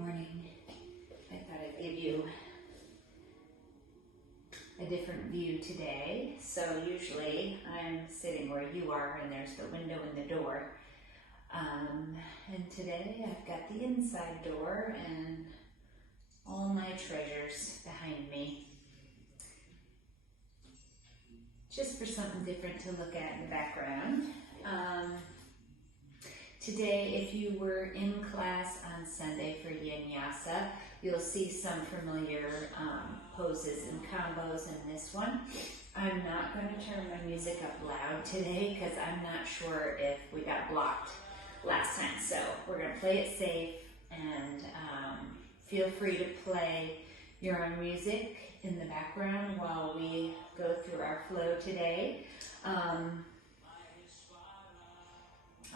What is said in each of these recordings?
morning. I thought I'd give you a different view today. So usually I'm sitting where you are and there's the window and the door. And today I've got the inside door and all my treasures behind me. Just for something different to look at in the background. Today, if you were in class on Sunday for Vinyasa, you'll see some familiar poses and combos in this one. I'm not going to turn my music up loud today because I'm not sure if we got blocked last time. So we're going to play it safe and feel free to play your own music in the background while we go through our flow today.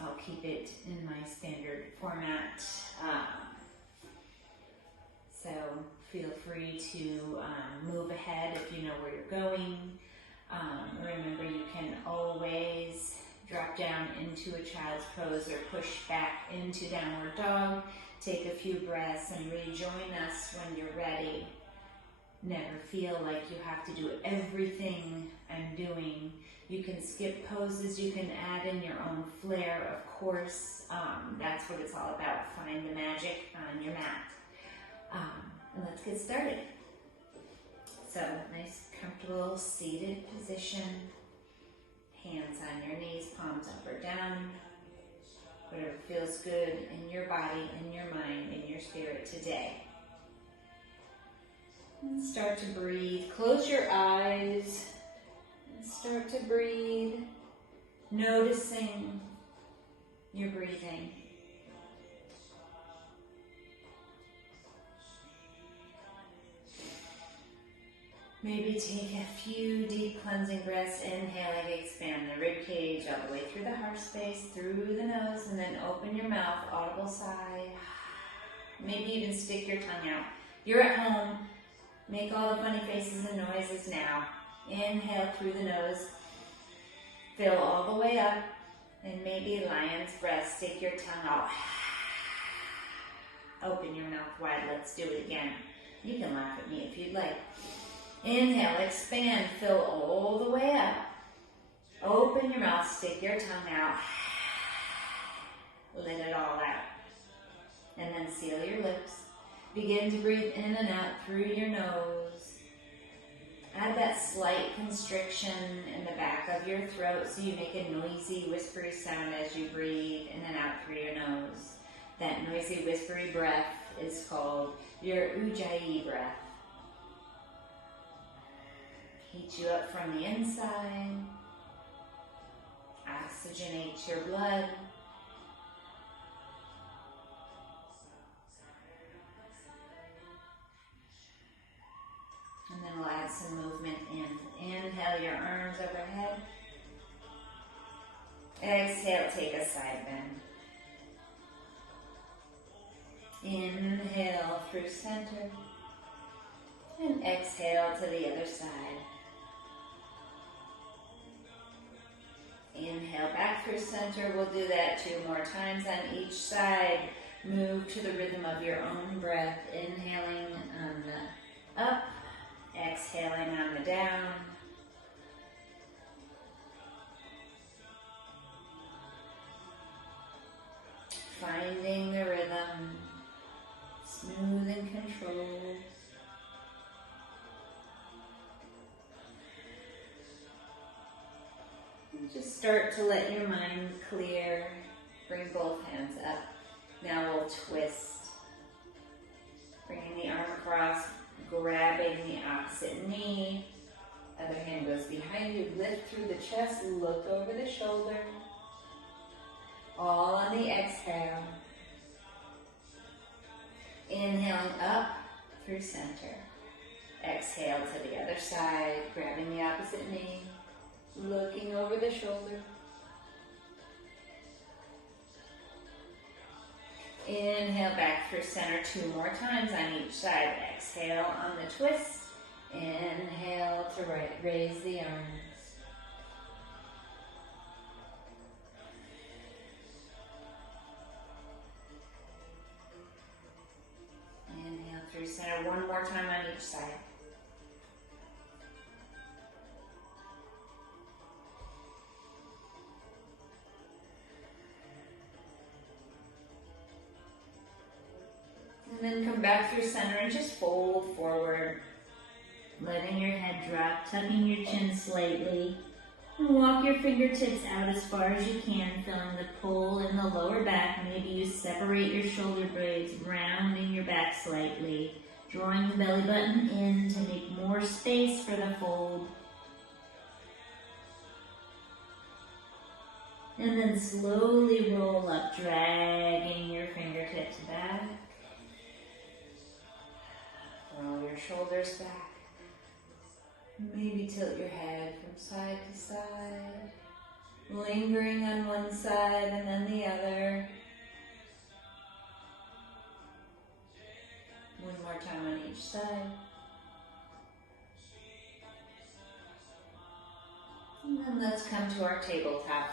I'll keep it in my standard format, so feel free to move ahead if you know where you're going. Remember, you can always drop down into a child's pose or push back into downward dog. Take a few breaths and rejoin us when you're ready. Never feel like you have to do everything I'm doing. You can skip poses, you can add in your own flair, of course. That's what it's all about. Find the magic on your mat. And let's get started. So, nice, comfortable, seated position. Hands on your knees, palms up or down. Whatever feels good in your body, in your mind, in your spirit today. And start to breathe. Close your eyes. And start to breathe. Noticing your breathing. Maybe take a few deep cleansing breaths. Inhaling, expand the rib cage all the way through the heart space, through the nose, and then open your mouth, audible sigh. Maybe even stick your tongue out. You're at home. Make all the funny faces and noises now. Inhale through the nose. Fill all the way up. And maybe lion's breath. Stick your tongue out. Open your mouth wide. Let's do it again. You can laugh at me if you'd like. Inhale, expand, fill all the way up. Open your mouth, stick your tongue out. Let it all out. And then seal your lips. Begin to breathe in and out through your nose. Add that slight constriction in the back of your throat so you make a noisy, whispery sound as you breathe in and out through your nose. That noisy, whispery breath is called your Ujjayi breath. Heat you up from the inside. Oxygenate your blood. And then we'll add some movement in. Inhale your arms overhead. Exhale, take a side bend. Inhale through center. And exhale to the other side. Inhale back through center. We'll do that 2 more times on each side. Move to the rhythm of your own breath. Inhaling on the up. Exhaling on the down. Finding the rhythm. Smooth and controlled. Just start to let your mind clear. Bring both hands up. Now we'll twist. Bringing the arm across, grabbing the opposite knee. Other hand goes behind you. Lift through the chest, look over the shoulder. All on the exhale. Inhaling up through center. Exhale to the other side, grabbing the opposite knee. Looking over the shoulder. Inhale back through center 2 more times on each side. Exhale on the twist. Inhale to right, raise the arms. come back through center and just fold forward. Letting your head drop, tucking your chin slightly. And walk your fingertips out as far as you can, feeling the pull in the lower back. Maybe you separate your shoulder blades, rounding your back slightly. Drawing the belly button in to make more space for the fold. And then slowly roll up, dragging your fingertips back. Roll your shoulders back. Maybe tilt your head from side to side. Lingering on one side and then the other. One more time on each side. And then let's come to our tabletop.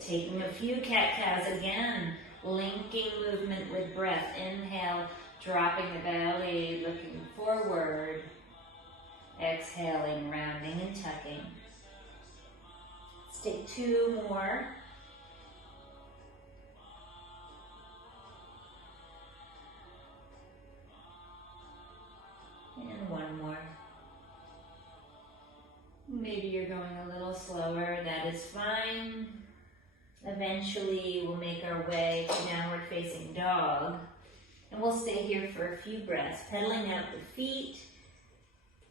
Taking a few cat-cows again. Linking movement with breath. Inhale, dropping the belly, looking forward. Exhaling, rounding and tucking. Let's take two more. And one more. Maybe you're going a little slower, that is fine. Eventually we'll make our way to downward facing dog. And we'll stay here for a few breaths, pedaling out the feet,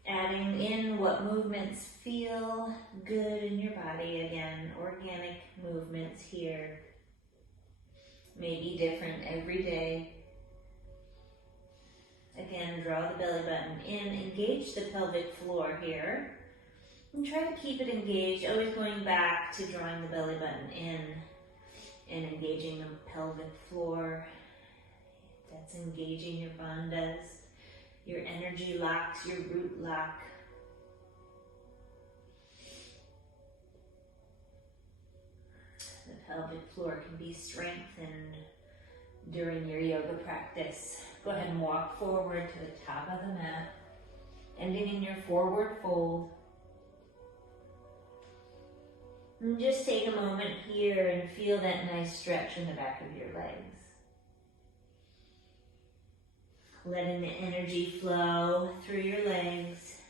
adding in what movements feel good in your body. Again, organic movements here. Maybe different every day. Again, draw the belly button in, engage the pelvic floor here. And try to keep it engaged, always going back to drawing the belly button in and engaging the pelvic floor. That's engaging your bandhas, your energy locks, your root lock. The pelvic floor can be strengthened during your yoga practice. Go ahead and walk forward to the top of the mat, ending in your forward fold. And just take a moment here and feel that nice stretch in the back of your legs. Letting the energy flow through your legs,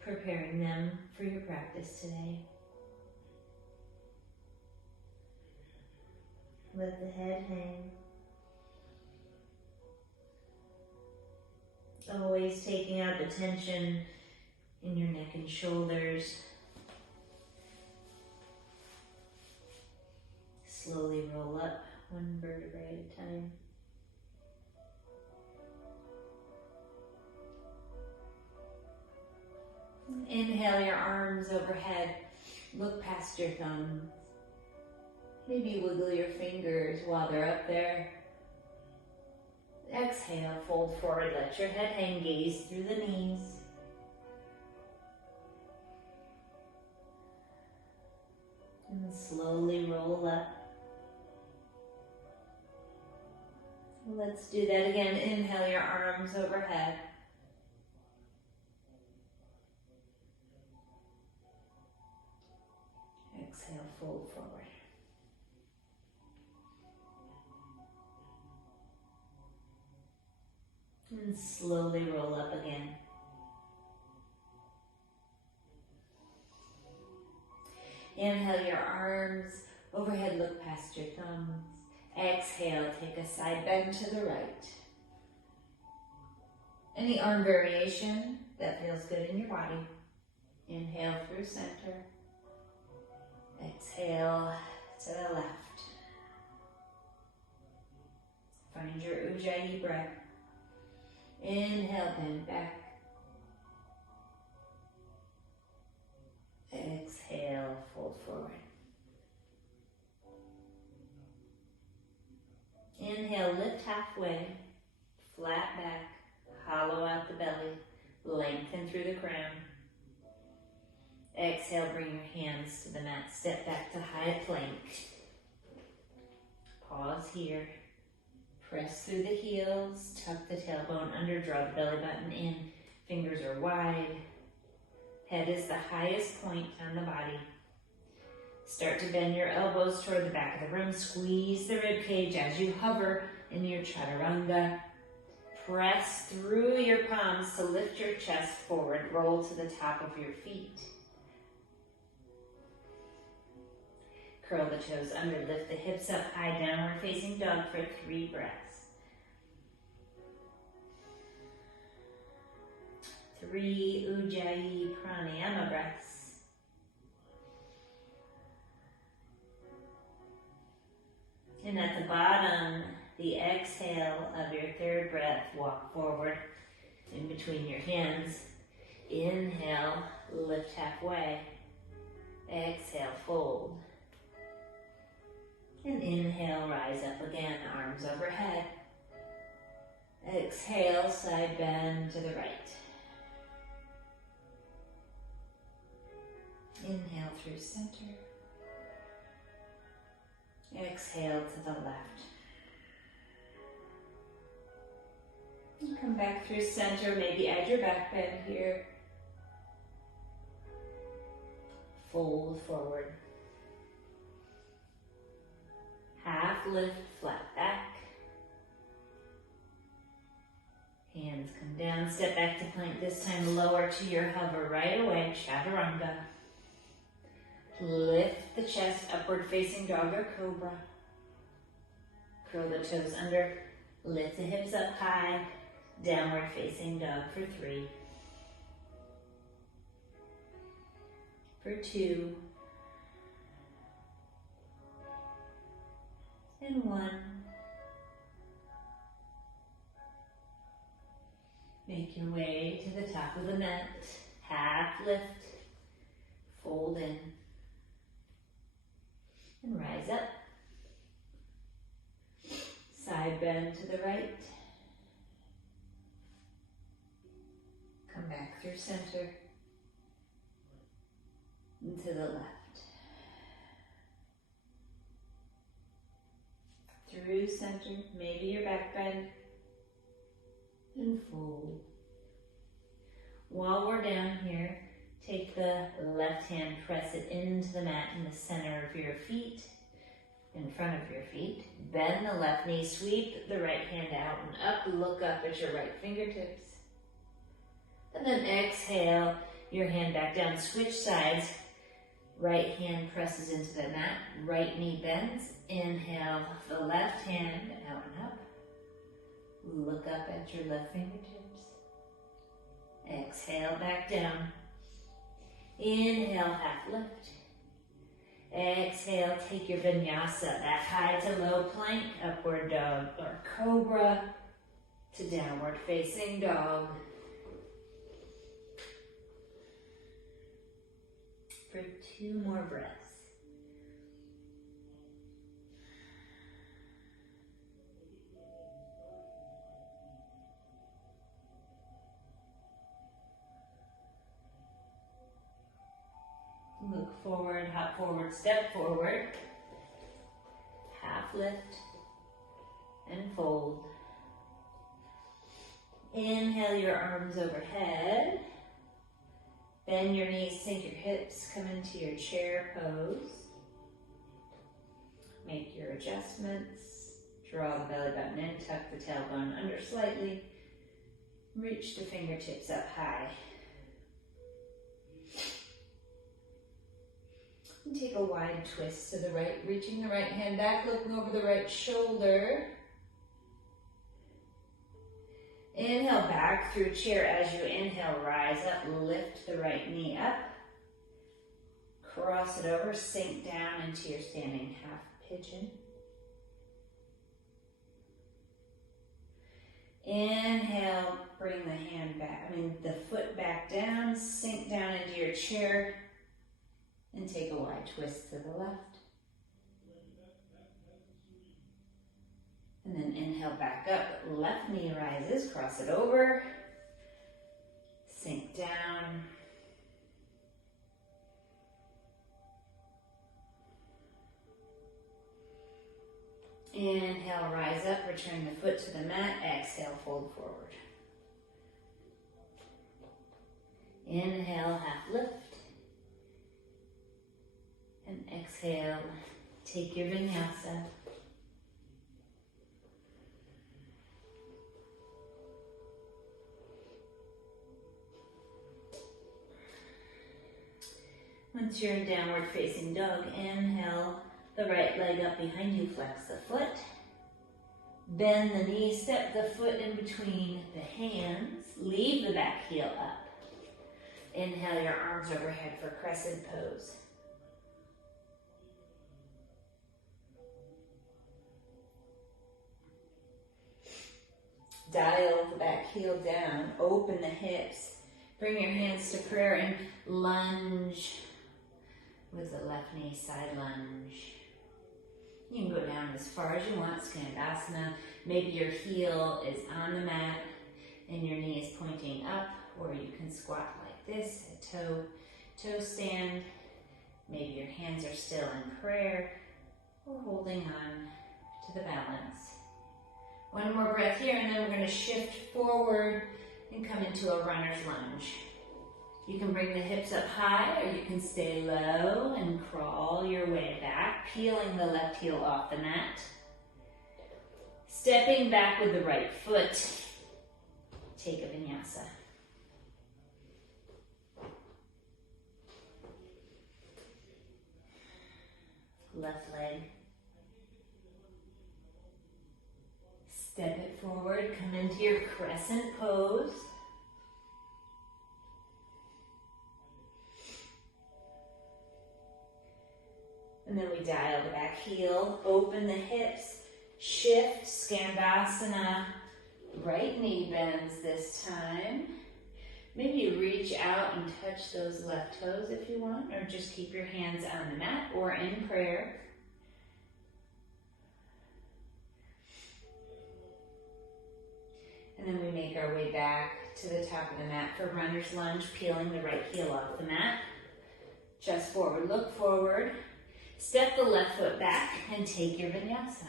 preparing them for your practice today. Let the head hang. Always taking out the tension in your neck and shoulders. Slowly roll up one vertebrae at a time. Inhale your arms overhead. Look past your thumbs. Maybe wiggle your fingers while they're up there. Exhale, fold forward, let your head hang, gaze through the knees. And slowly roll up. Let's do that again. Inhale your arms overhead. Exhale, fold forward. And slowly roll up again. Inhale your arms overhead, look past your thumbs. Exhale, take a side bend to the right. Any arm variation that feels good in your body. Inhale through center. Exhale to the left. Find your Ujjayi breath. Inhale, bend back. Exhale, fold forward. Inhale, lift halfway, flat back, hollow out the belly, lengthen through the crown. Exhale, bring your hands to the mat, step back to high plank. Pause here. Press through the heels, tuck the tailbone under, draw the belly button in. Fingers are wide. Head is the highest point on the body. Start to bend your elbows toward the back of the room. Squeeze the rib cage as you hover in your chaturanga. press through your palms to lift your chest forward. Roll to the top of your feet. Curl the toes under, lift the hips up high, downward facing dog for 3 breaths. 3 Ujjayi Pranayama breaths. And at the bottom, the exhale of your 3rd breath, walk forward in between your hands. Inhale, lift halfway. Exhale, fold. And inhale, rise up again, arms overhead. Exhale, side bend to the right. Inhale through center. Exhale to the left. And come back through center, maybe add your back bend here. Fold forward. Half lift, flat back. Hands come down, step back to plank, this time lower to your hover right away, chaturanga. Lift the chest, upward facing dog or cobra. Curl the toes under, lift the hips up high, downward facing dog for 3. For 2. And 1. Make your way to the top of the mat. Half lift, fold in, and rise up. Side bend to the right. Come back through center and to the left. Through center, maybe your back bend, and fold. While we're down here, take the left hand, press it into the mat in the center of your feet, in front of your feet. Bend the left knee, sweep the right hand out and up, look up at your right fingertips. And then exhale, your hand back down, switch sides. Right hand presses into the mat, right knee bends. Inhale, the left hand out and up. Look up at your left fingertips. Exhale, back down. Inhale, half lift. Exhale, take your vinyasa, that high to low plank, upward dog or cobra to downward facing dog. For 2 more breaths. Look forward, hop forward, step forward. Half lift and fold. Inhale your arms overhead. Bend your knees, sink your hips, come into your chair pose. Make your adjustments. Draw the belly button in, tuck the tailbone under slightly. Reach the fingertips up high. And take a wide twist to the right, reaching the right hand back, looking over the right shoulder. Inhale back through chair. As you inhale, rise up, lift the right knee up. Cross it over, sink down into your standing half pigeon. Inhale, bring the hand back, the foot back down, sink down into your chair, and take a wide twist to the left. And then inhale back up, left knee rises, cross it over, sink down. Inhale, rise up, return the foot to the mat, exhale, fold forward. Inhale, half lift. And exhale, take your vinyasa. Once you're in downward facing dog, inhale the right leg up behind you, flex the foot. Bend the knee, step the foot in between the hands, leave the back heel up. Inhale your arms overhead for crescent pose. Dial the back heel down, open the hips, bring your hands to prayer and lunge with the left knee, side lunge. You can go down as far as you want, Skandasana. Maybe your heel is on the mat and your knee is pointing up, or you can squat like this, a toe stand. Maybe your hands are still in prayer or holding on to the balance. One more breath here, and then we're going to shift forward and come into a runner's lunge. You can bring the hips up high, or you can stay low and crawl your way back, peeling the left heel off the mat. Stepping back with the right foot. Take a vinyasa. Left leg. Step it forward, come into your crescent pose. And then we dial the back heel, open the hips, shift, Skandasana, right knee bends this time. Maybe you reach out and touch those left toes if you want, or just keep your hands on the mat or in prayer. And then we make our way back to the top of the mat for runner's lunge, peeling the right heel off the mat. Chest forward, look forward. Step the left foot back and take your vinyasa.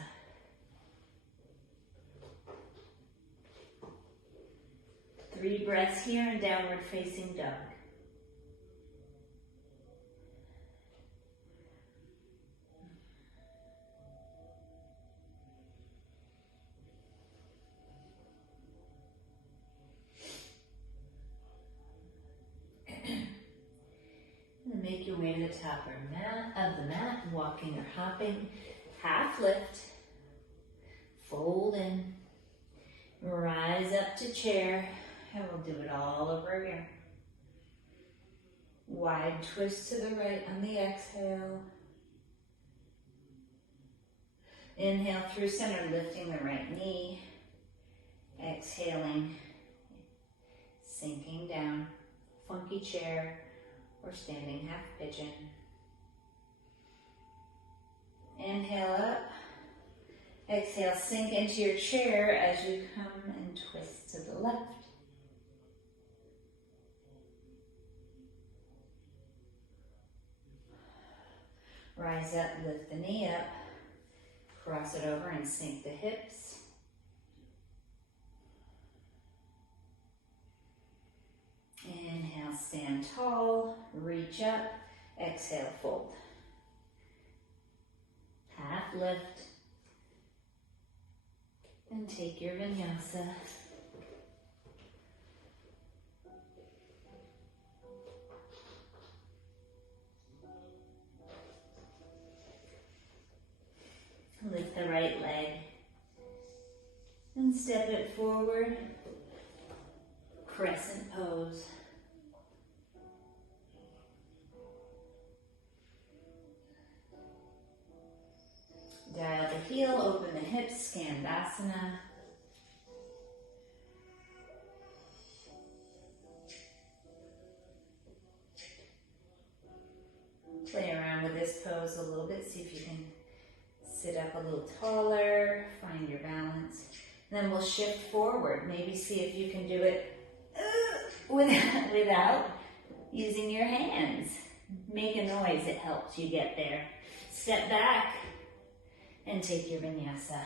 Three breaths here in downward facing dog. And make your way to the top of the mat, walking or hopping, half lift, fold in, rise up to chair, and we'll do it all over again. Wide twist to the right on the exhale. Inhale through center, lifting the right knee. Exhaling, sinking down, funky chair, or standing half pigeon. Inhale up. Exhale, sink into your chair as you come and twist to the left. Rise up, lift the knee up, cross it over and sink the hips. Inhale, stand tall, reach up, exhale, fold. Half lift, and take your vinyasa. Lift the right leg and step it forward. Crescent pose. Dial the heel, open the hips, Skandasana. Play around with this pose a little bit, see if you can sit up a little taller, find your balance. And then we'll shift forward. Maybe see if you can do it without using your hands. Make a noise, it helps you get there. Step back and take your vinyasa.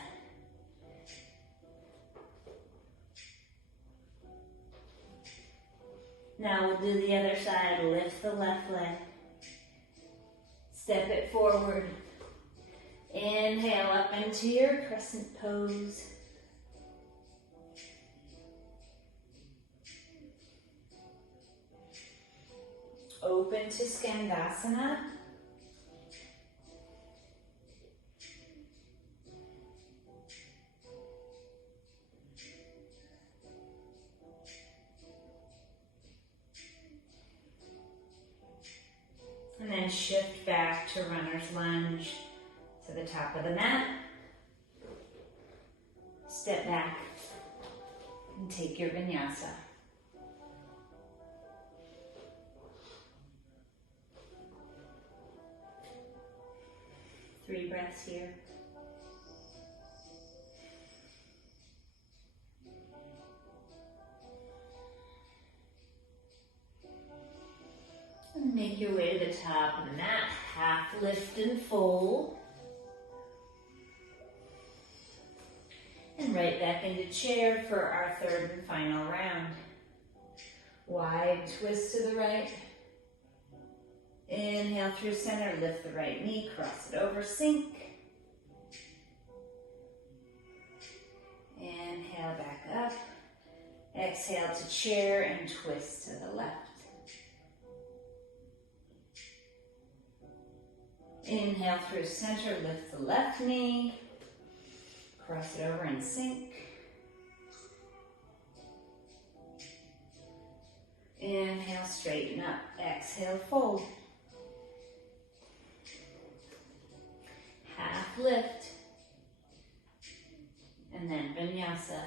Now we'll do the other side. Lift the left leg. Step it forward. Inhale up into your crescent pose. Open to Skandasana. And then shift back to runner's lunge to the top of the mat. Step back and take your vinyasa. Three breaths here. And make your way to the top of the mat. Half lift and fold. And right back into chair for our third and final round. Wide twist to the right. Inhale through center, lift the right knee, cross it over, sink. Inhale back up. Exhale to chair and twist to the left. Inhale through center, lift the left knee, cross it over and sink. Inhale, straighten up. Exhale, fold. Half lift. And then vinyasa.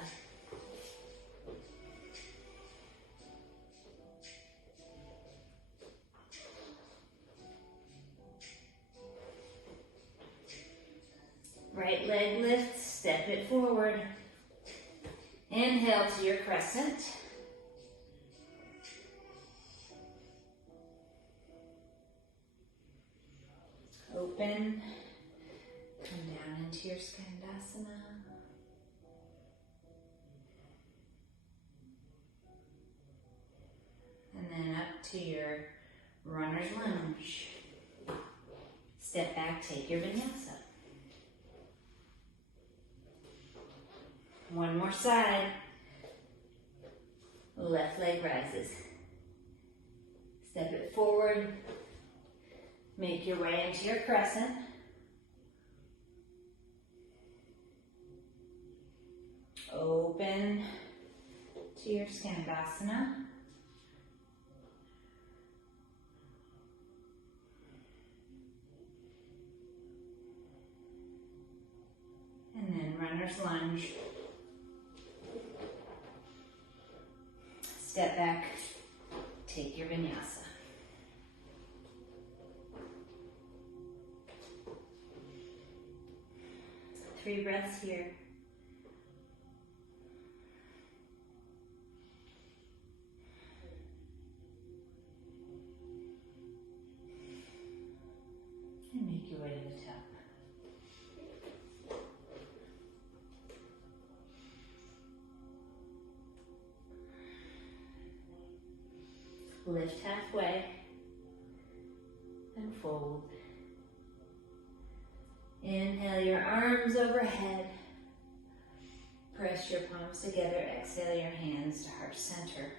Right leg lift, step it forward. Inhale to your crescent. Open. Come down into your Skandasana. And then up to your runner's lunge. Step back, take your vinyasa. One more side. Left leg rises. Step it forward. Make your way into your crescent. Open to your Skandasana. And then runner's lunge. Step back, take your vinyasa. Three breaths here. And make your way to the top. Lift halfway and fold. Inhale your arms overhead. Press your palms together. Exhale your hands to heart center.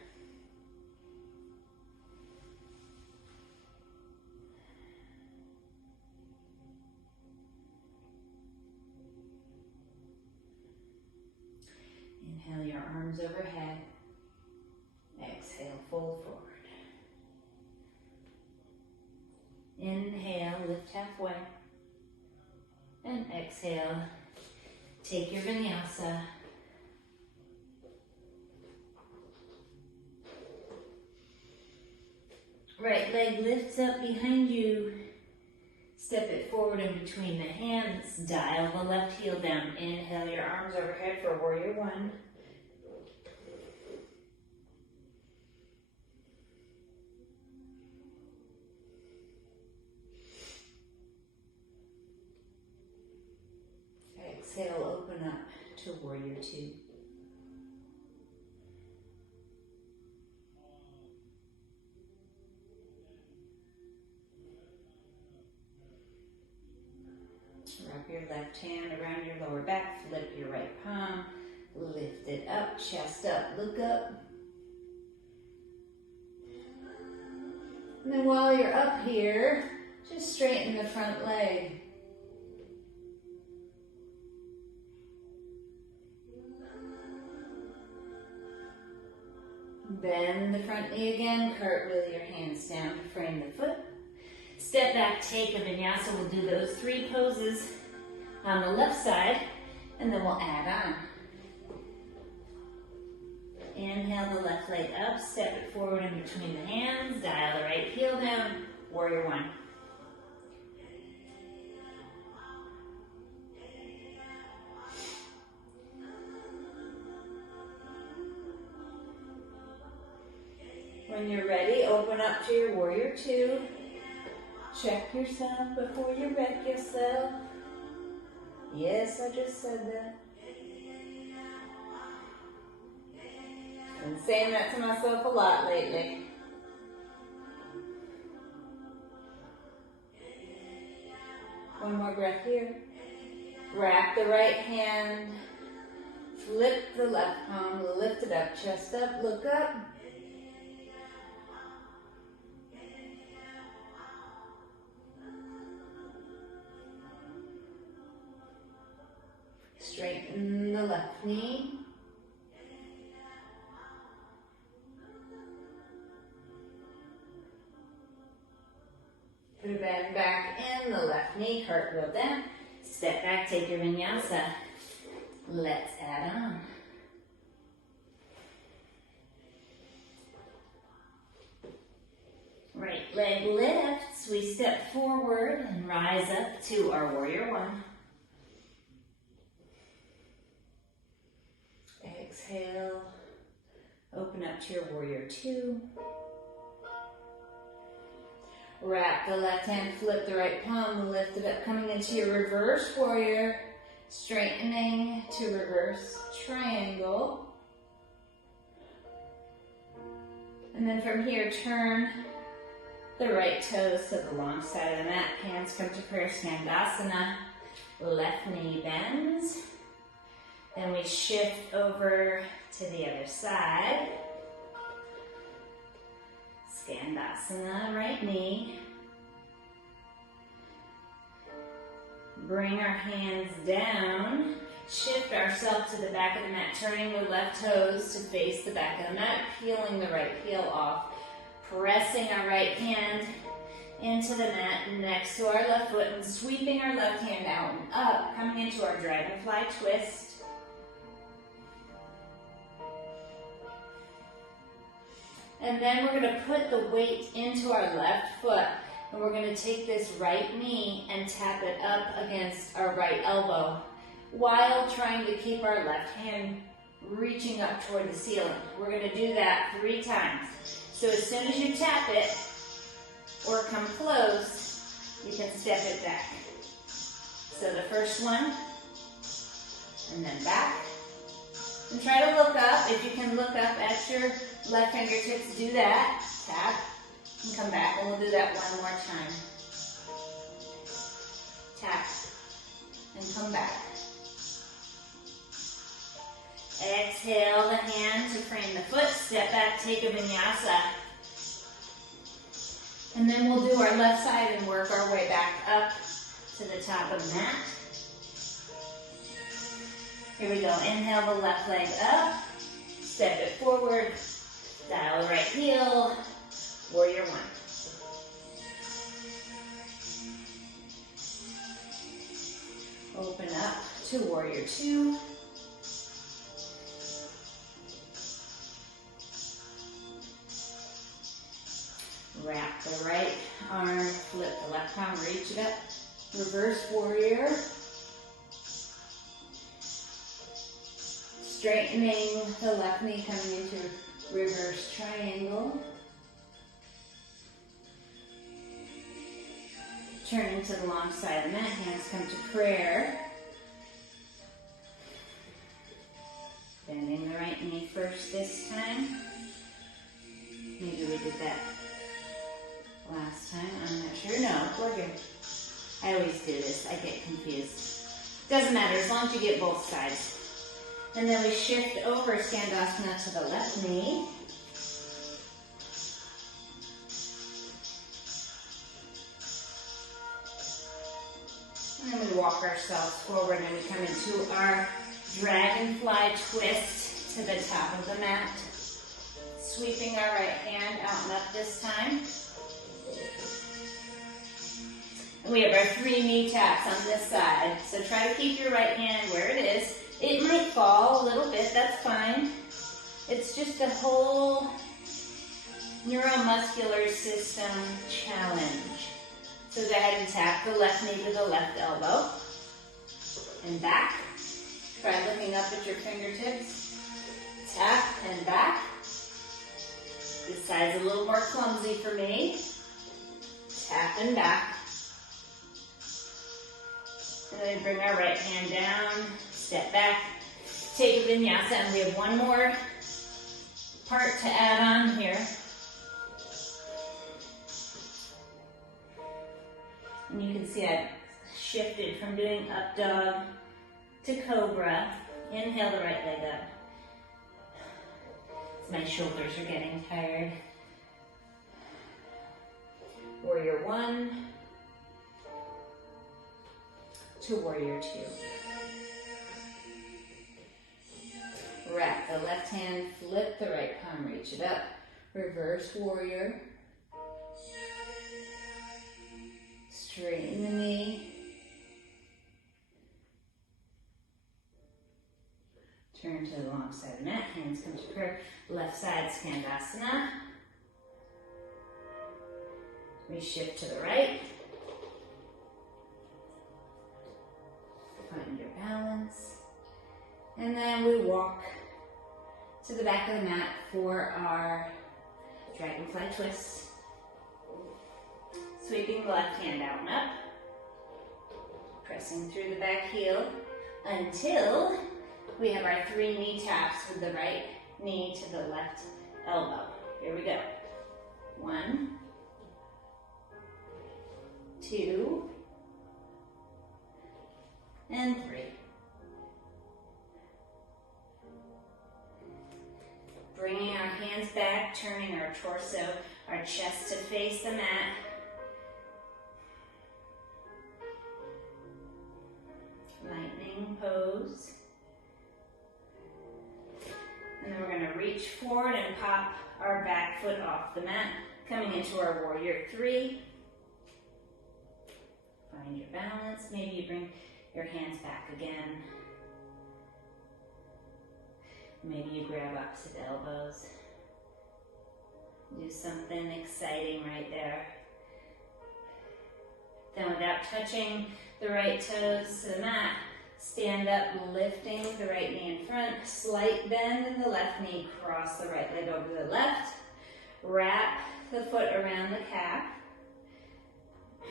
Inhale your arms overhead. Exhale, fold forward. Inhale, lift halfway. And exhale, take your vinyasa. Right leg lifts up behind you. Step it forward in between the hands. Dial the left heel down. Inhale your arms overhead for warrior one. Exhale, open up to warrior two. Wrap your left hand around your lower back, flip your right palm, lift it up, chest up, look up. And then while you're up here, just straighten the front leg. Bend the front knee again, cartwheel your hands down to frame the foot. Step back, take a vinyasa. We'll do those 3 poses on the left side, and then we'll add on. Inhale the left leg up, step it forward in between the hands, dial the right heel down, warrior 1. When you're ready, open up to your warrior 2. Check yourself before you wreck yourself. Yes, I just said that. I've been saying that to myself a lot lately. One more breath here. Wrap the right hand. Flip the left palm. Lift it up. Chest up. Look up. Straighten the left knee. Put a bend back in the left knee, cartwheel down. Step back, take your vinyasa. Let's add on. Right leg lifts. We step forward and rise up to our warrior 1. Exhale, open up to your warrior 2. Wrap the left hand, flip the right palm, lift it up, coming into your reverse warrior, straightening to reverse triangle. And then from here, turn the right toes to the long side of the mat, hands come to prayer, Skandasana, left knee bends. Then we shift over to the other side. Skandasana, right knee. Bring our hands down. Shift ourselves to the back of the mat, turning the left toes to face the back of the mat, peeling the right heel off. Pressing our right hand into the mat next to our left foot and sweeping our left hand out and up, coming into our dragonfly twist. And then we're going to put the weight into our left foot. And we're going to take this right knee and tap it up against our right elbow while trying to keep our left hand reaching up toward the ceiling. We're going to do that 3 times. So as soon as you tap it or come close, you can step it back. So the first one, and then back. And try to look up. If you can look up at your left fingertips, do that. Tap and come back, and we'll do that one more time. Tap and come back. Exhale the hand to frame the foot. Step back, take a vinyasa. And then we'll do our left side and work our way back up to the top of the mat. Here we go. Inhale the left leg up. Step it forward. Dial the right heel. Warrior 1. Open up to warrior 2. Wrap the right arm, flip the left arm, reach it up. Reverse warrior. Straightening the left knee, coming into reverse triangle. Turning to the long side of the mat, hands come to prayer. Bending the right knee first this time. Maybe we did that last time, I'm not sure. No, we're good. I always do this, I get confused. Doesn't matter, as long as you get both sides. And then we shift over Skandasana to the left knee. ourselves forward and we come into our dragonfly twist to the top of the mat. Sweeping our right hand out and up this time. And we have our 3 knee taps on this side. So try to keep your right hand where it is. It might fall a little bit, that's fine. It's just a whole neuromuscular system challenge. So go ahead and tap the left knee to the left elbow. And back. Try looking up at your fingertips. Tap and back. This side's a little more clumsy for me. Tap and back. And then bring our right hand down, step back, take a vinyasa, and we have one more part to add on here. And you can see I shifted from doing up dog to cobra. Inhale the right leg up. My shoulders are getting tired. Warrior 1 to warrior 2. Wrap the left hand, flip the right palm, reach it up. Reverse warrior. Straighten the knee. Turn to the long side of the mat, hands come to prayer. Left side, Skandasana. We shift to the right. Find your balance. And then we walk to the back of the mat for our dragonfly twist. Sweeping the left hand out and up. Pressing through the back heel until we have our 3 knee taps with the right knee to the left elbow. Here we go. 1, 2, and 3. Bringing our hands back, turning our torso, our chest to face the mat. Lightning pose. And then we're going to reach forward and pop our back foot off the mat, coming into our warrior 3. Find your balance. Maybe you bring your hands back again. Maybe you grab opposite elbows. Do something exciting right there. Then without touching the right toes to the mat, stand up, lifting the right knee in front, slight bend in the left knee, cross the right leg over the left, wrap the foot around the calf,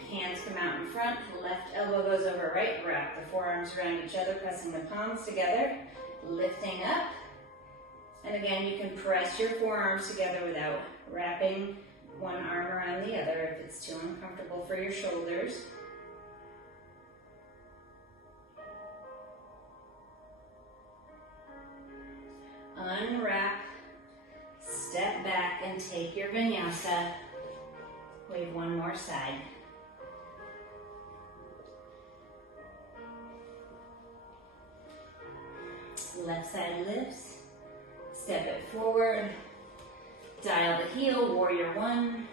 hands come out in front, left elbow goes over right, wrap the forearms around each other, pressing the palms together, lifting up, and again you can press your forearms together without wrapping one arm around the other if it's too uncomfortable for your shoulders. Unwrap, step back, and take your vinyasa. We have one more side. Left side lifts, step it forward, dial the heel, warrior 1.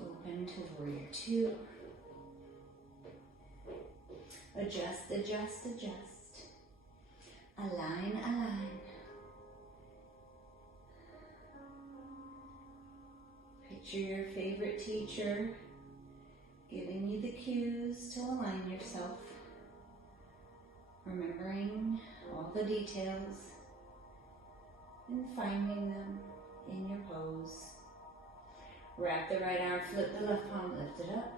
Open to warrior 2. Adjust, adjust, adjust. Align, align. Picture your favorite teacher giving you the cues to align yourself. Remembering all the details and finding them in your pose. Wrap the right arm, flip the left palm, lift it up.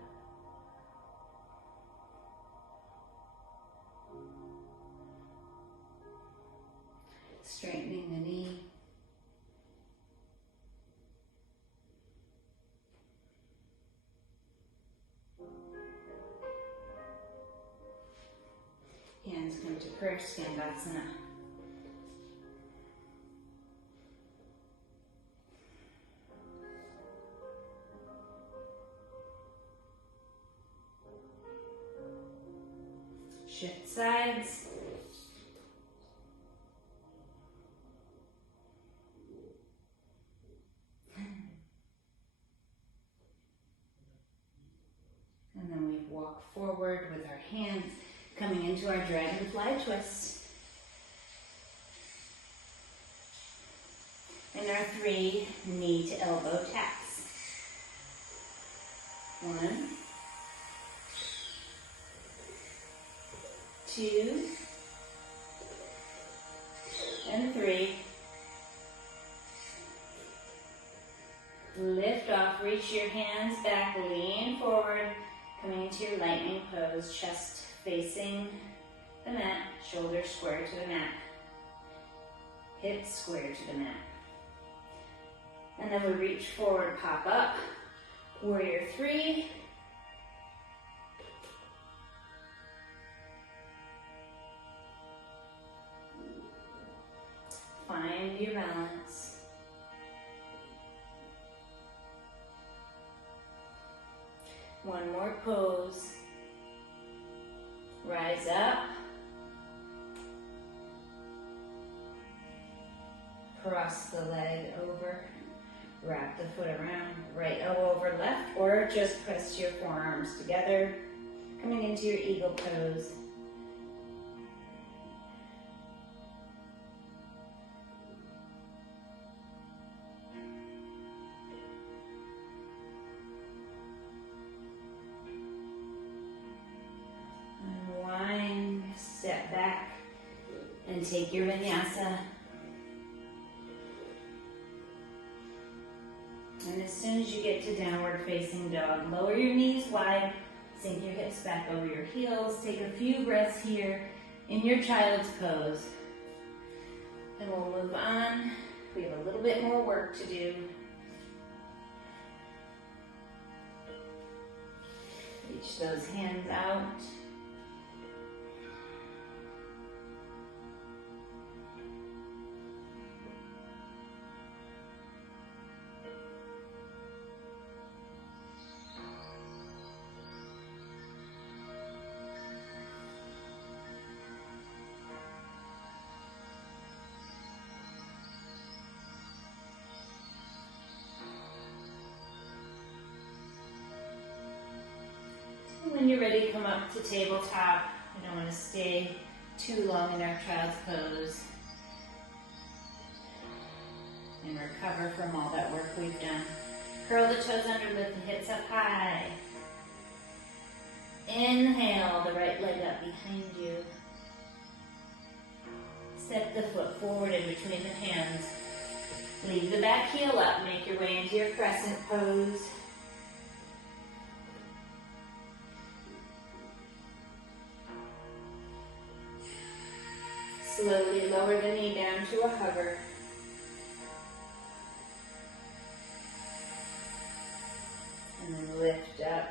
Straightening the knee. Hands come to prayer, Skandasana. Shift sides. And then we walk forward with our hands coming into our dragonfly twist. And our 3 knee to elbow taps. 1, 2, and 3. Lift off, reach your hands back, lean forward, coming into your lightning pose, chest facing the mat, shoulders square to the mat, hips square to the mat. And then we reach forward, pop up, warrior 3. Find your balance. One more pose. Rise up. Cross the leg over. Wrap the foot around, right elbow over left, or just press your forearms together, coming into your eagle pose. Unwind, step back, and take your vinyasa. And as soon as you get to downward facing dog, lower your knees wide, sink your hips back over your heels. Take a few breaths here in your child's pose. And we'll move on. We have a little bit more work to do. Reach those hands out. When you're ready, come up to tabletop. We don't want to stay too long in our child's pose. And recover from all that work we've done. Curl the toes under, lift the hips up high. Inhale, the right leg up behind you. Step the foot forward in between the hands. Leave the back heel up, make your way into your crescent pose. Slowly lower the knee down to a hover. And then lift up.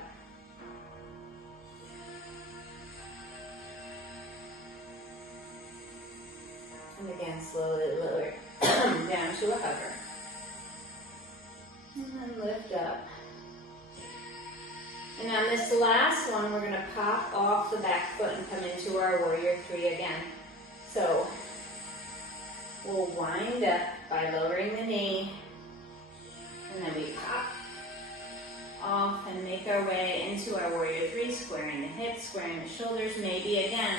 And again, slowly lower down to a hover. And then lift up. And on this last one, we're going to pop off the back foot and come into our warrior 3 again. So we'll wind up by lowering the knee, and then we pop off and make our way into our warrior 3, squaring the hips, squaring the shoulders. Maybe again,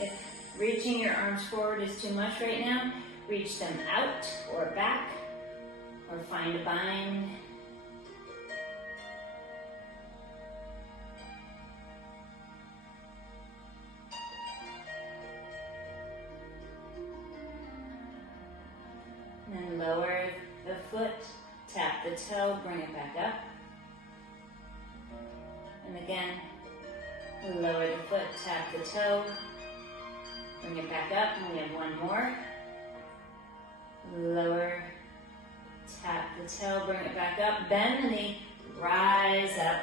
if reaching your arms forward is too much right now, reach them out or back, or find a bind. And then lower the foot, tap the toe, bring it back up. And again, lower the foot, tap the toe, bring it back up. And we have one more. Lower, tap the toe, bring it back up. Bend the knee, rise up.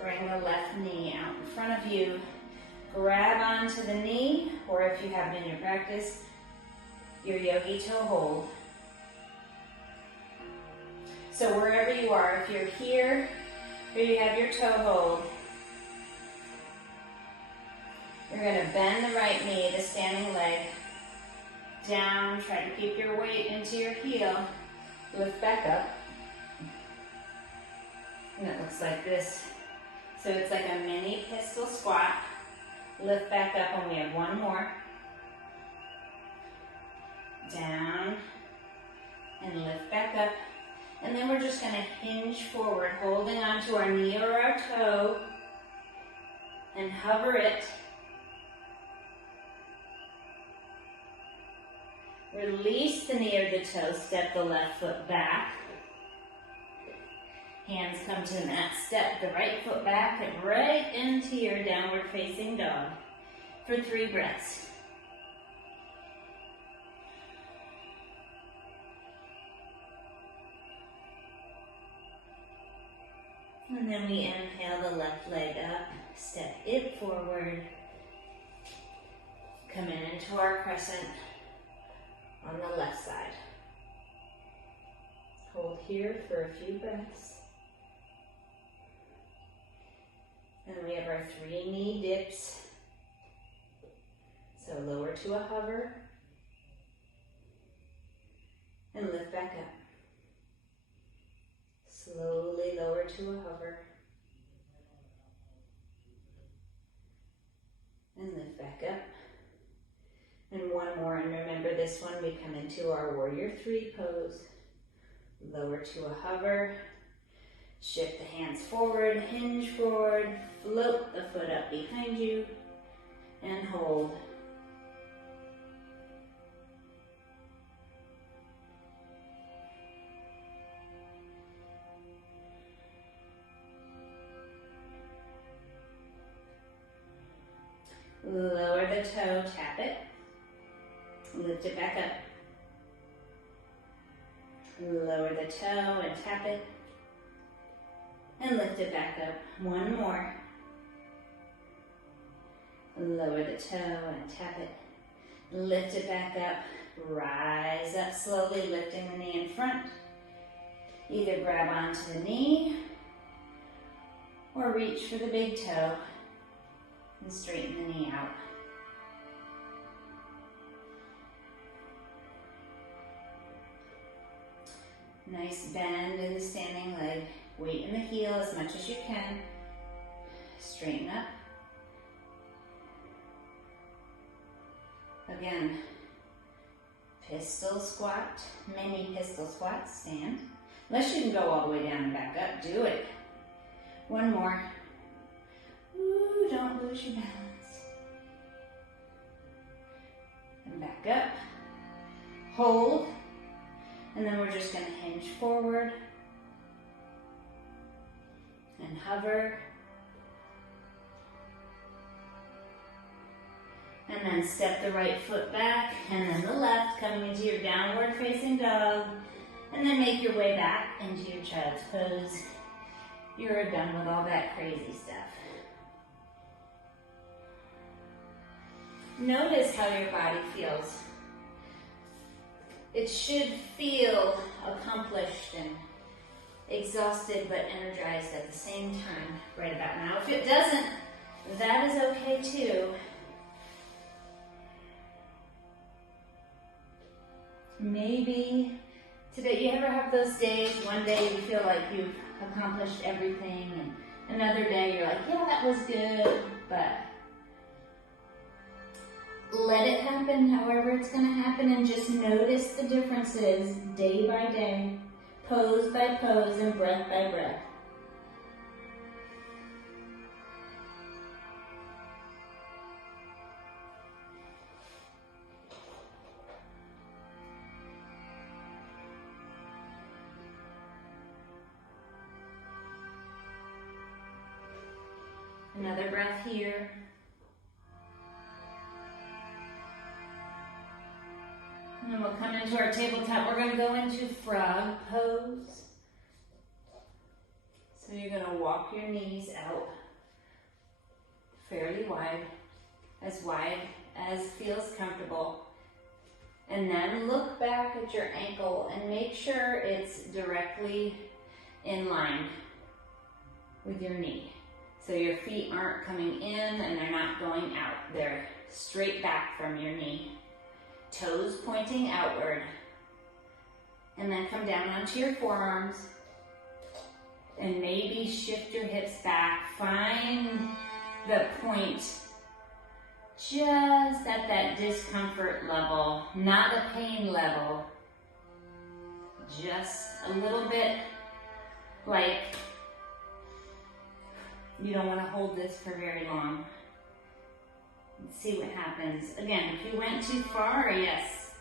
Bring the left knee out in front of you. Grab onto the knee, or if you have it in your practice, your yogi toe hold. So wherever you are, if you're here or you have your toe hold, You're going to bend the right knee, the standing leg, down. Try to keep your weight into your heel. Lift back up. And it looks like this. So it's like a mini pistol squat. Lift back up, and we have one more. Down. And lift back up. And then we're just going to hinge forward, holding onto our knee or our toe. And hover it. Release the knee or the toe, step the left foot back. Hands come to the mat, step the right foot back and right into your downward facing dog for 3 breaths. And then we inhale the left leg up, step it forward, come into our crescent on the left side. Hold here for a few breaths. And we have our 3 knee dips. So lower to a hover. And lift back up. Slowly lower to a hover. And lift back up. And one more, and remember this one, we come into our warrior 3 pose. Lower to a hover, shift the hands forward, hinge forward, float the foot up behind you, and hold. Lower the toe, tap it. Lift it back up. Lower the toe and tap it. And lift it back up. One more. Lower the toe and tap it. Lift it back up. Rise up slowly, lifting the knee in front. Either grab onto the knee or reach for the big toe and straighten the knee out. Nice bend in the standing leg. Weight in the heel as much as you can. Straighten up. Again, pistol squat, mini pistol squat, stand. Unless you can go all the way down and back up, do it. One more. Ooh, don't lose your balance. And back up. Hold. And then we're just going to hinge forward and hover. And then step the right foot back and then the left, coming into your downward facing dog. And then make your way back into your child's pose. You're done with all that crazy stuff. Notice how your body feels. It should feel accomplished and exhausted but energized at the same time right about now. If it doesn't, that is okay too. Maybe today, you ever have those days, one day you feel like you've accomplished everything and another day you're like, yeah, that was good, but let it happen however it's going to happen, and just notice the differences day by day, pose by pose, and breath by breath. Another breath here. And then we'll come into our tabletop. We're going to go into frog pose. So you're going to walk your knees out fairly wide as feels comfortable. And then look back at your ankle and make sure it's directly in line with your knee. So your feet aren't coming in and they're not going out. They're straight back from your knee. Toes pointing outward. And then come down onto your forearms. And maybe shift your hips back. Find the point just at that discomfort level, not a pain level. Just a little bit like you don't want to hold this for very long. Let's see what happens. Again, if you went too far, yes,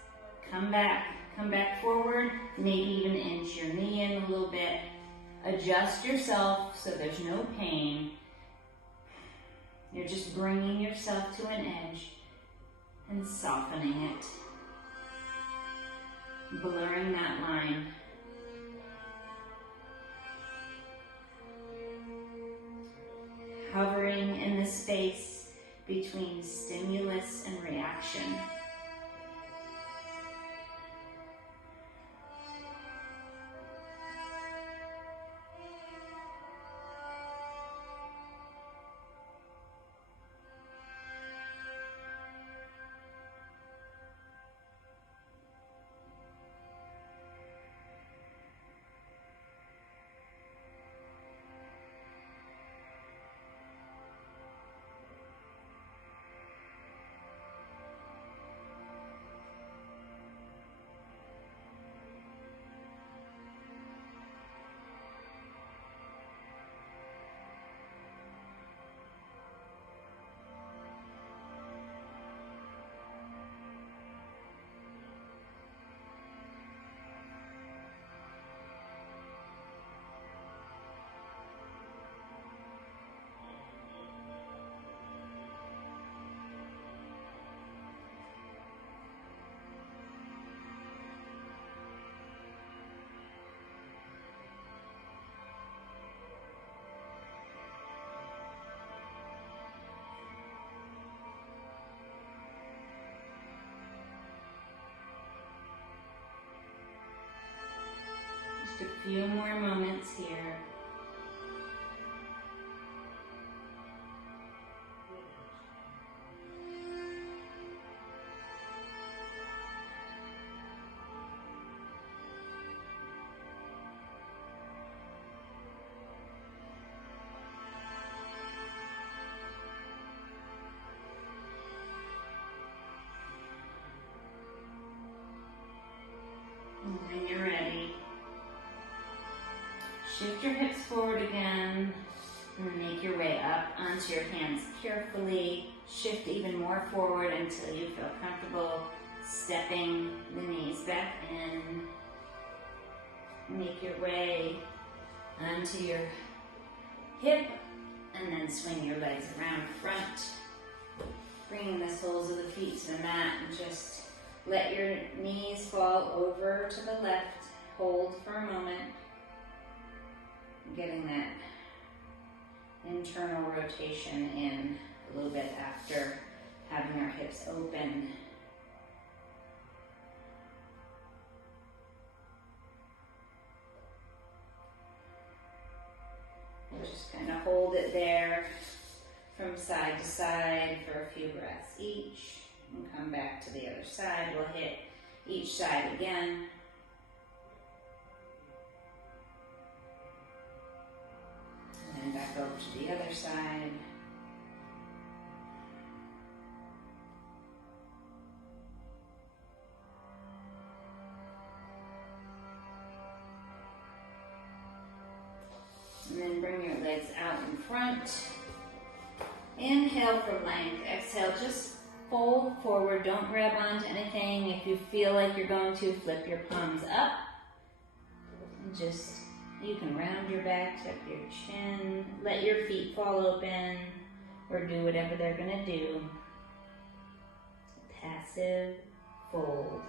come back forward, maybe even inch your knee in a little bit. Adjust yourself so there's no pain. You're just bringing yourself to an edge and softening it. Blurring that line. Hovering in the space between stimulus and reaction. Just a few more moments here. And when you're ready, shift your hips forward again and make your way up onto your hands carefully. Shift even more forward until you feel comfortable stepping the knees back in. Make your way onto your hip and then swing your legs around front. Bringing the soles of the feet to the mat and just let your knees fall over to the left. Hold for a moment. Getting that internal rotation in a little bit after having our hips open. We'll just kind of hold it there from side to side for a few breaths each. And come back to the other side. We'll hit each side again. And back over to the other side. And then bring your legs out in front. Inhale for length. Exhale, just fold forward. Don't grab onto anything. If you feel like you're going to, flip your palms up. And just, you can round your back, tuck your chin, let your feet fall open, or do whatever they're gonna do. Passive fold.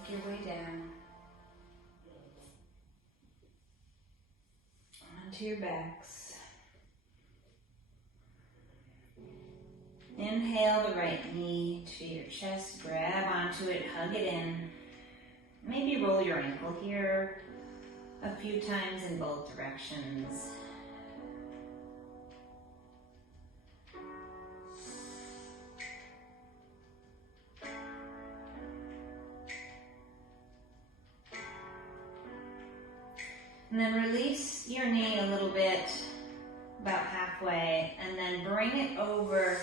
Make your way down onto your backs. Inhale the right knee to your chest, grab onto it, hug it in. Maybe roll your ankle here a few times in both directions. And then release your knee a little bit, about halfway, and then bring it over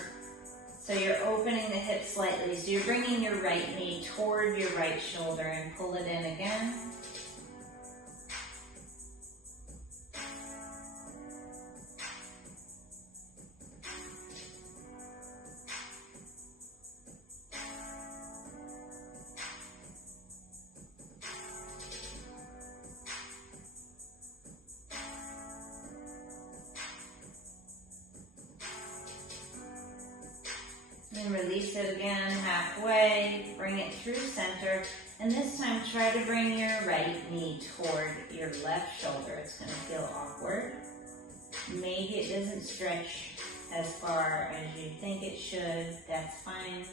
so you're opening the hips slightly. So you're bringing your right knee toward your right shoulder and pull it in again. And release it again halfway, bring it through center, and this time try to bring your right knee toward your left shoulder. It's going to feel awkward. Maybe it doesn't stretch as far as you think it should. That's fine.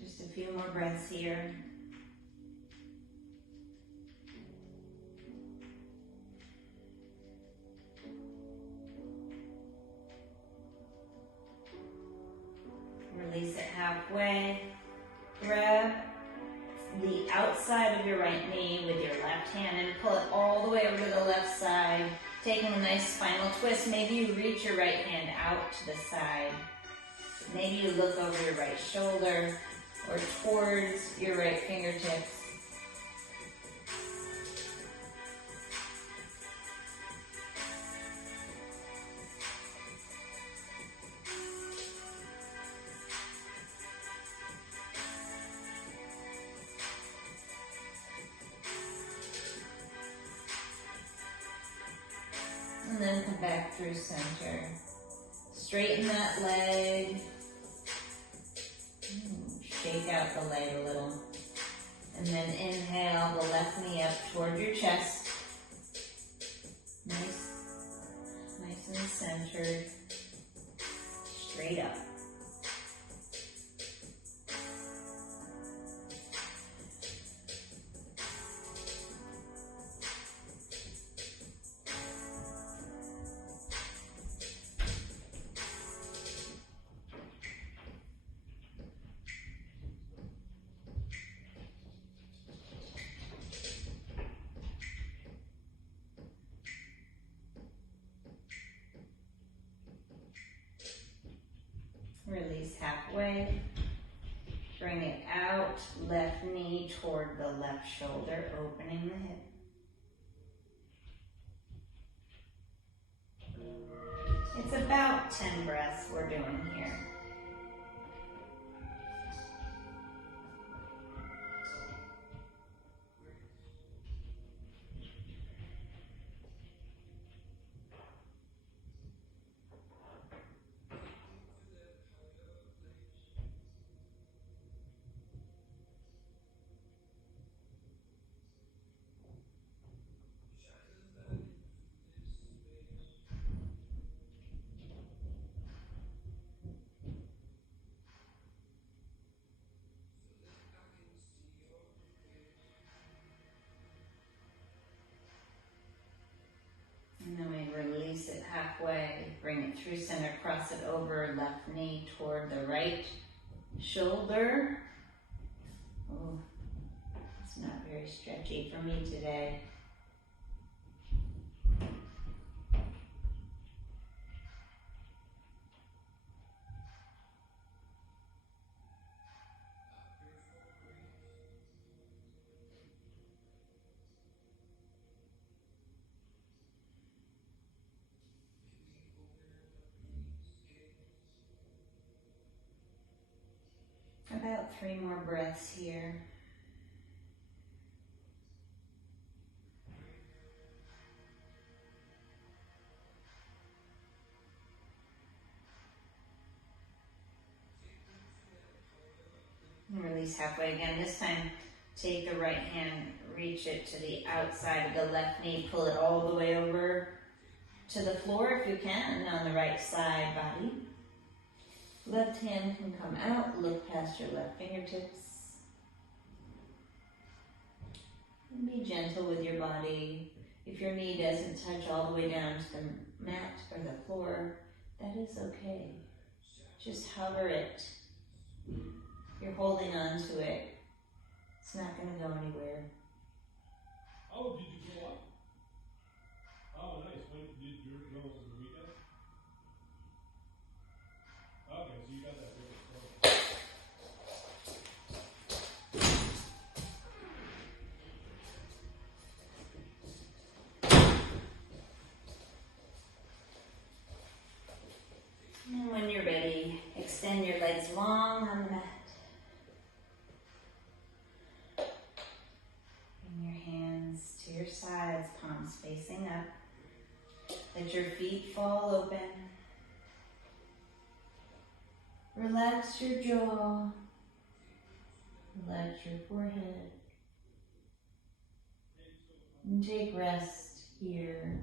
Just a few more breaths here. Release it halfway. Grab the outside of your right knee with your left hand and pull it all the way over to the left side. Taking a nice spinal twist. Maybe you reach your right hand out to the side. Maybe you look over your right shoulder or towards your right fingertips. And then come back through center. Straighten that leg. Shake out the leg a little. And then inhale the left knee up toward your chest. Nice and centered. Straight up. Release halfway. Bring it out, left knee toward the left shoulder, opening the hip. It's about 10 breaths we're doing here. And then we release it halfway, bring it through center, cross it over, left knee toward the right shoulder. Oh, it's not very stretchy for me today. About 3 more breaths here. And release halfway again. This time, take the right hand, reach it to the outside of the left knee, pull it all the way over to the floor if you can, and on the right side body. Left hand can come out, look past your left fingertips. And be gentle with your body. If your knee doesn't touch all the way down to the mat or the floor, that is okay. Just hover it. You're holding on to it. It's not going to go anywhere. Oh, did you go up? Oh, nice. When did you go over the weekend? Okay, so you got that really close. And when you're ready, extend your legs long on the mat. Bring your hands to your sides, palms facing up. Let your feet fall open. Relax your jaw. Relax your forehead. And take rest here.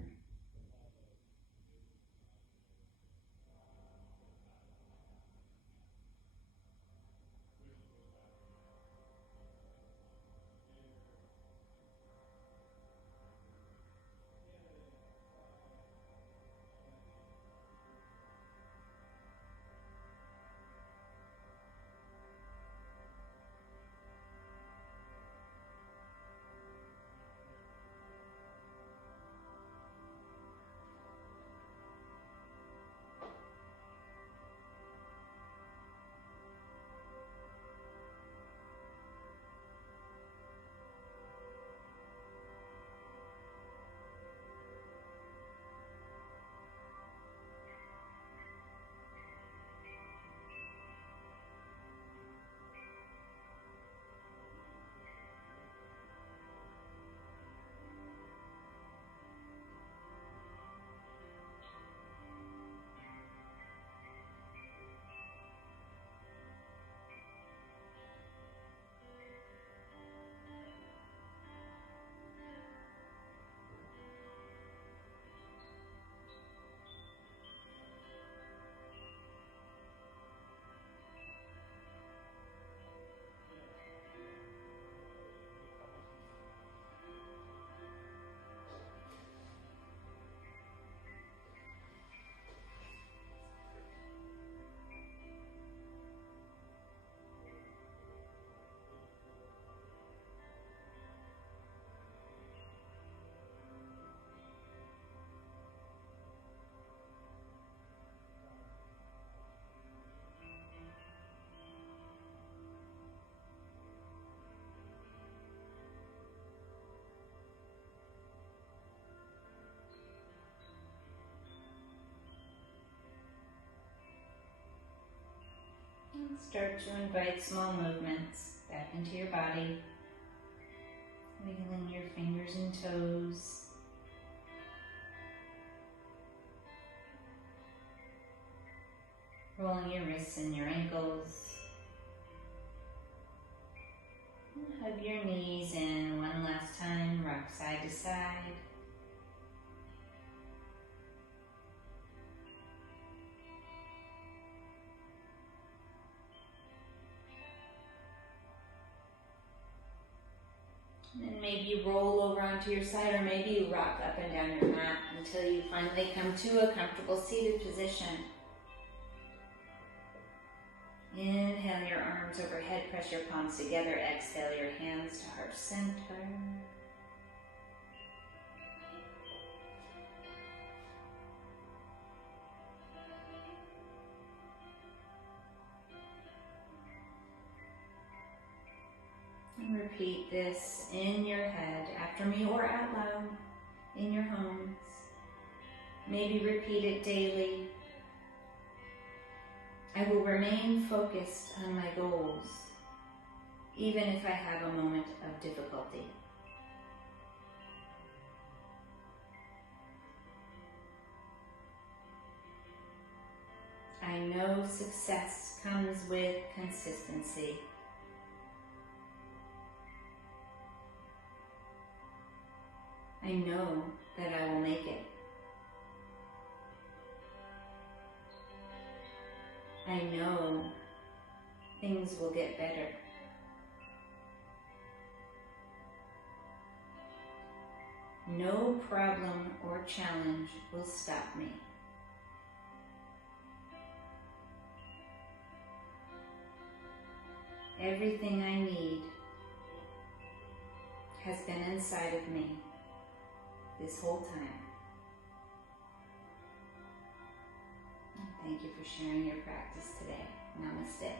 And start to invite small movements back into your body. Wiggling your fingers and toes. Rolling your wrists and your ankles. And hug your knees in one last time, rock side to side. And maybe you roll over onto your side, or maybe you rock up and down your mat until you finally come to a comfortable seated position. Inhale your arms overhead, press your palms together. Exhale your hands to heart center. And repeat this in your head after me or out loud in your homes. Maybe repeat it daily. I will remain focused on my goals, even if I have a moment of difficulty. I know success comes with consistency. I know that I will make it. I know things will get better. No problem or challenge will stop me. Everything I need has been inside of me this whole time. Thank you for sharing your practice today. Namaste.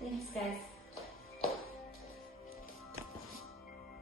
Thanks, guys.